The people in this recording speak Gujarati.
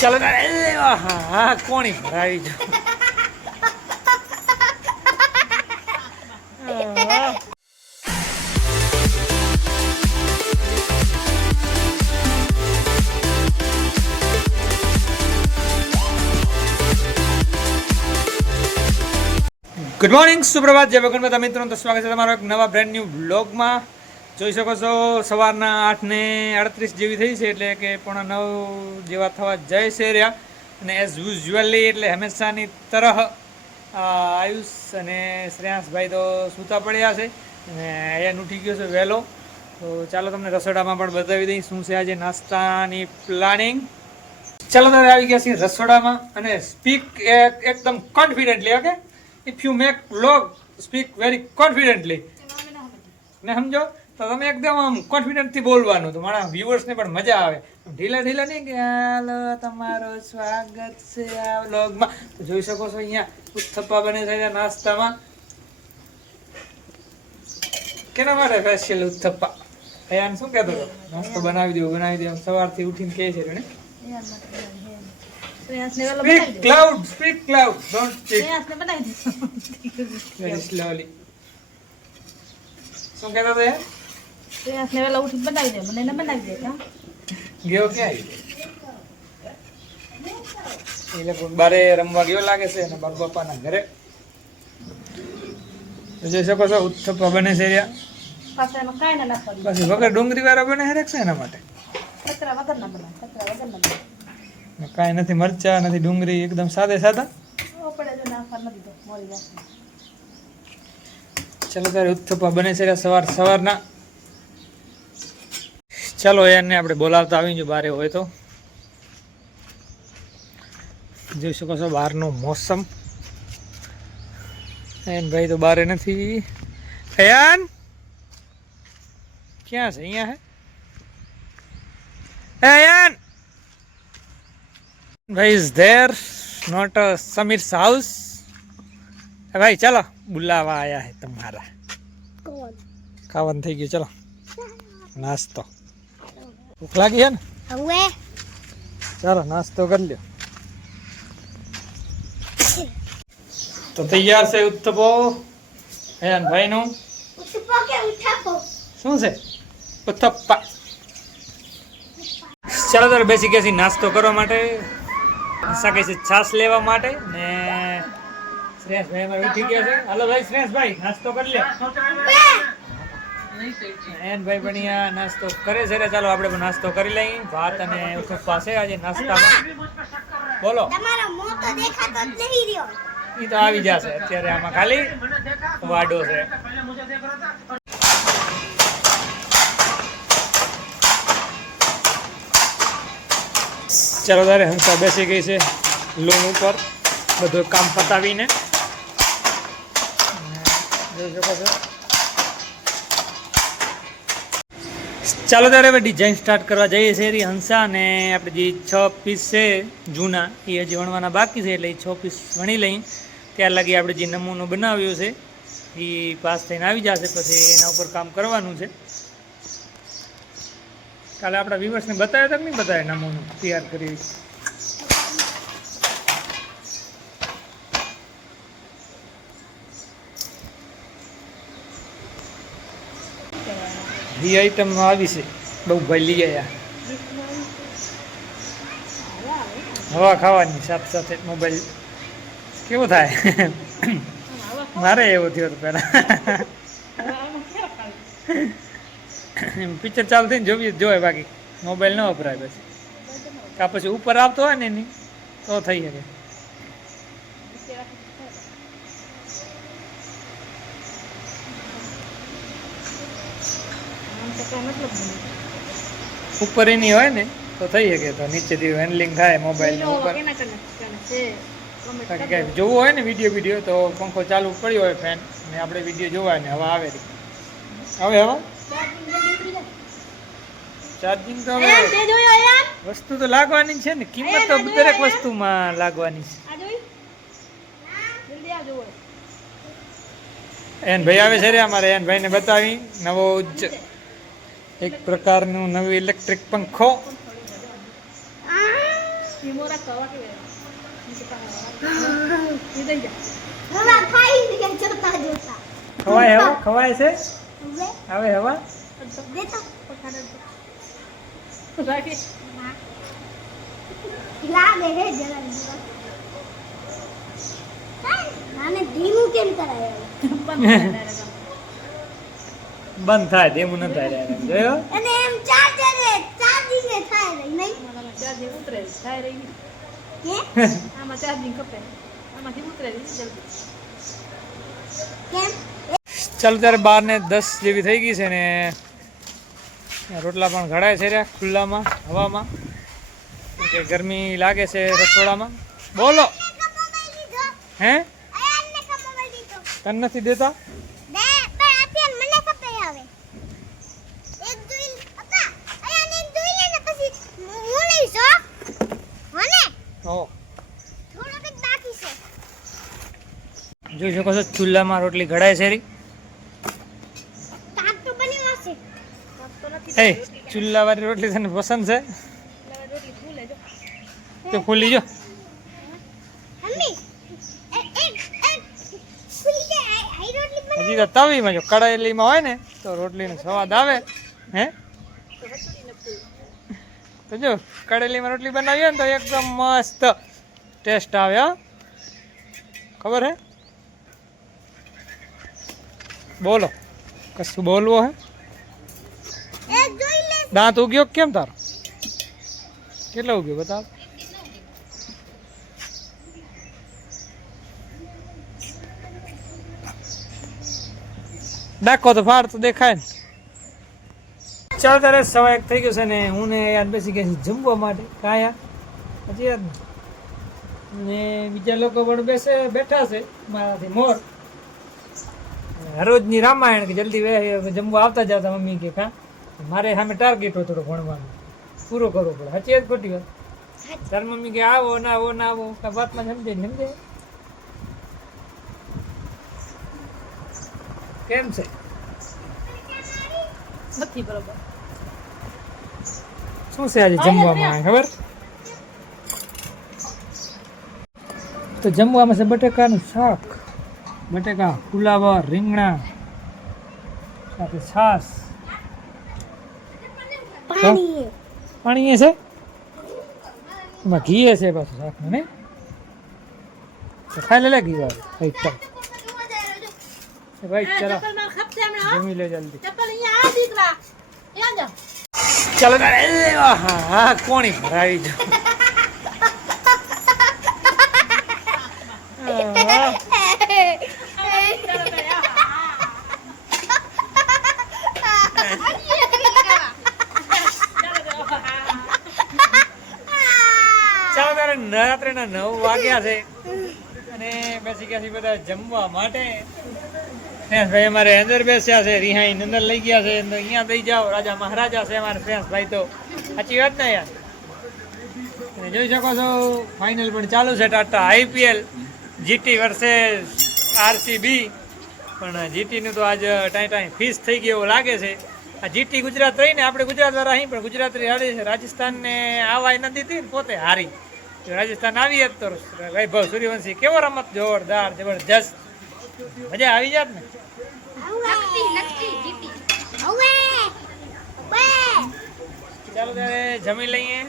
ચાલો હા કોણી ભરાવી જાઓ. ગુડ મોર્નિંગ, સુપ્રભાત, જય ભગવાન મિત્રો. તો સ્વાગત છે તમારો એક નવા બ્રેન્ડ ન્યૂ વ્લોગમાં. જોઈ શકો છો સવારના 8:38 જેવી થઈ છે, એટલે કે 8:45 જેવા થવા જાય છે રહ્યા. અને એઝ યુઝ્યુઅલી એટલે હંમેશાની તરહ આયુષ અને શ્રેયાંશભાઈ તો સૂતા પડ્યા છે અને અહીંયા ઉઠી ગયો છે વહેલો. તો ચાલો તમને રસોડામાં પણ બતાવી દઈ શું છે આજે નાસ્તાની પ્લાનિંગ. ચાલો તમે આવી ગયા છીએ રસોડામાં અને સ્પીક એકદમ confidently. Okay, if you make vlog, speak very confidently. ને સમજો તો તમે એકદમ આમ કોન્ફિડન્ટ થી બોલવાનું, તો મારા વ્યુઅર્સ ને પણ મજા આવે. ઢીલા ઢીલા નહીં કે હાલો તમારો સ્વાગત છે આ વ્લોગમાં. તો જોઈ શકો છો અહીંયા ઉત્થપ્પા બને છે નાસ્તામાં. કેના માટે સ્પેશિયલ ઉત્થપ્પા? અહીંયા શું કહેતો હતો? નાસ્તો બનાવી દો સવારથી ઉઠીને કહે છે ને. Speak loud, don't speak very slowly. શું કહેતો હતો યાર? શ્રેયાસને વેલા ઉઠી બનાવી દે, મને ન બનાવી દે. ગયો ક્યાં? એ લોકો બારે રમવા ગયો લાગે છે અને બાપુ બાપાના ઘરે. જોઈ શકો છો ઉત્થપ્પા બને છે રહ્યા. પાછા એમાં કાંઈ ના નાખવાનું, પછી વગર ડુંગળી વાળા બને છે એના માટે. કચરા વગર ના બનાવ, કચરા વગર ના બનાવ. કાંઈ નથી, મરચા નથી, ડુંગળી, એકદમ સાદા. પડે જો નાખવા નથી તો મોરી જશે. ચાલો ત્યારે ઉત્થપ્પા બને છે સવારના. ચાલો એને આપણે બોલાવતા આવી જો બારે હોય તો. જોઈ શકો છો બહારનું મોસમ. એન ભાઈ તો બારે નથી. અયાન ક્યાં છે? અહીંયા હે અયાન ભાઈ ઇઝ ધેર નોટ સમીર્સ હાઉસ. ભાઈ ચાલો બુલાવા આયા હે તમારા. ખાવાનું થઈ ગયું, ચલો નાસ્તો. ભૂખ લાગી છે ને? હવે ચાલો નાસ્તો કરી લ્યો. તો તૈયાર છે ઉત્થપ્પો હયાન ભાઈ નું. શું છે? ઉત્થપ્પા. ચાલો તારે બેસી ગયા નાસ્તો કરવા માટે. શકે છે છાશ લેવા માટે ને શ્રેયાસભાઈ અમારે ઉઠી ગયા છે. હાલો ભાઈ શ્રેયાસભાઈ નાસ્તો કરી લે. એન ભાઈ પણ અહીંયા નાસ્તો કરે છે. ચાલો આપણે પણ નાસ્તો કરી લઈએ. ભાત અને ઉત્થપ્પા છે આજે નાસ્તામાં. બોલો. એ તો આવી જશે અત્યારે, આમાં ખાલી વાડો છે. ચાલો તારે હંસા બેસી ગઈ છે લૂમ ઉપર બધું કામ પતાવીને. જોઈ શકો છો. ચાલો ત્યારે હવે ડિઝાઇન સ્ટાર્ટ કરવા જઈએ છીએ હંસા. અને આપણે જે 6 પીસ છે જૂના એ હજી વણવાના બાકી છે, એટલે એ 6 પીસ વણી લઈ. ત્યાર લાગી આપણે જે નમૂનો બનાવ્યો છે એ પાસ થઈને આવી જશે. પછી એના ઉપર કામ કરવાનું છે. કાલે આપણા વ્યુઅર્સને બતાવ્યા તક નહીં બતાવ્યા નમૂનો તૈયાર કરી. એ આઈટમ આવી છે બહુ ભાઈ લઈ આવ્યા. હવા ખાવાની સાથે સાથે મોબાઈલ કેવો થાય. મારે એવું થયું હતું પહેલાં. પિક્ચર ચાલુ થઈને જોવાય, બાકી મોબાઈલ ન વપરાય. પછી કાં પછી ઉપર આવતો હોય ને એની તો થઈ શકે. ઉપર એની હોય ને તો થઈ શકે, તો નીચેથી હેન્ડલિંગ થાય મોબાઈલ ઉપર. બાકી કાંઈ જોવું હોય ને વિડીયો તો પંખો ચાલુ પડ્યો હોય ફેન, ને આપણે વિડીયો જોવાય ને હવા આવે. હવે ચાર્જિંગ તો હવે વસ્તુ તો લાગવાની છે ને, કિંમત તો દરેક વસ્તુમાં લાગવાની છે. એન ભાઈ આવે છે રે અમારે. એન ભાઈને બતાવી નવો જ એક પ્રકારનું નવું ઇલેક્ટ્રિક પંખો. ये मोरा कवा के ये दई जा હવા ખાઈ ગયા જોતા જોતા ખવાય હવા ખવાય છે હવે હવે હવા દેતો રાખી લાગે હે જરા જરા નાને ધીમું કેમ કરાય બંધ થાય ધીમું ન થાય જોયો અને એમ ચાર્જિંગ ને થાય રહી નહીં ચાર્જિંગ ઉતરે થાય રહી કે આમાં ચાર્જિંગ કપે આમાંથી ઉતરે જલ્દી કેમ ચાલો ત્યારે 12:10 જેવી થઈ ગઈ છે ને રોટલા પણ ઘડાય છે રે ખુલ્લામાં હવામાં કેમ કે ગરમી લાગે છે રસોડામાં બોલો હે આયાને કપા દીધો તને નથી દેતા દે પણ અત્યારે મને કપે આવે એક જોઈ અપા આયાને એક જોઈ લે ને પછી હું લઈશ હોને ઓ થોડો કંઈક બાકી છે જોઈ શકો છો ચૂલામાં રોટલી ઘડાય છે રી તાપ તો બની હશે તો નથી એ ચૂલાવાળી રોટલી તને પસંદ છે રોટલી ફૂલે જો તો ફૂલી જો મમ્મી એક ફૂલી જાય આઈ રોટલી બની હજી તો તવીમાં જો કડાયેલીમાં હોય ને તો રોટલીનો સ્વાદ આવે હે તો જો કડાયેલીમાં રોટલી બનાવી હોય ને તો એકદમ મસ્ત ટેસ્ટ આવે હા ખબર હે બોલો કશું બોલવું હે એક જોઈ લે દાંત ઉગ્યો કે કેમ તારો કેટલો ઉગ્યો બતાવ ડાકો તો ફાડ તો દેખાય ને ચાલ તારે 1:15 થઈ ગયો છે ને હું ને યાર બેસી ગયા છે જમવા માટે કાયા હજી યાર ને બીજા લોકો પણ બેઠા છે મારાથી મોર રોજની રામાયણ કે જલ્દી જમવા આવતા જતા મમ્મી કે કા મારે સામે ટાર્ગેટ હોય થોડો ભણવાનો પૂરો કરવો પડે સાચી વાત ખોટી વાત તાર મમ્મી કે આવો ના આવો ના આવો કા વાતમાં સમજે ને સમજે કેમ છે નથી બરોબર શું છે આજે જમવામાં ખબર તો જમવામાં છે બટેકાનું શાક બટેકા ફુલાવર રીંગણા સાથે છાસ પાણી પાણી એ છે એમાં ઘી એ છે પાછું શાકમાં ને તો ખાઈ લે ઘી વાળું ભાઈ ચાલ ભાઈ ચાલો ચપ્પલ માર ખપશે હમણાં જમી લે જલ્દી ચપ્પલ અહીંયા આ દીકરા ત્યાં જા ચાલો તારે હા હા કોણી ભરાવી જો ચાલો તારે રાત્રેના 9 વાગ્યા છે અને બેસી ગયા છે બધા જમવા માટે ભાઈ અમારે અંદર બેસ્યા છે રિહાઈ અંદર લઈ ગયા છે અંદર અહીંયા દઈ જાઓ રાજા મહારાજા છે અમારે ભાઈ તો સાચી વાત ને યાર અને જોઈ શકો છો ફાઇનલ પણ ચાલુ છે Tata IPL GT versus RCB પણ જીટીનું તો આજ ટાઈ ફીસ થઈ ગયું એવું લાગે છે આ જીટી ગુજરાત રહીને આપણે ગુજરાત વાળા અહીં પણ ગુજરાત હારી છે રાજસ્થાનને આવાય નથી હતી ને પોતે હારી રાજસ્થાન આવી જ તો વૈભવ સૂર્યવંશી કેવો રમત જોરદાર જબરજસ્ત મજા આવી જાત ને ચાલો ત્યારે જમી લઈએ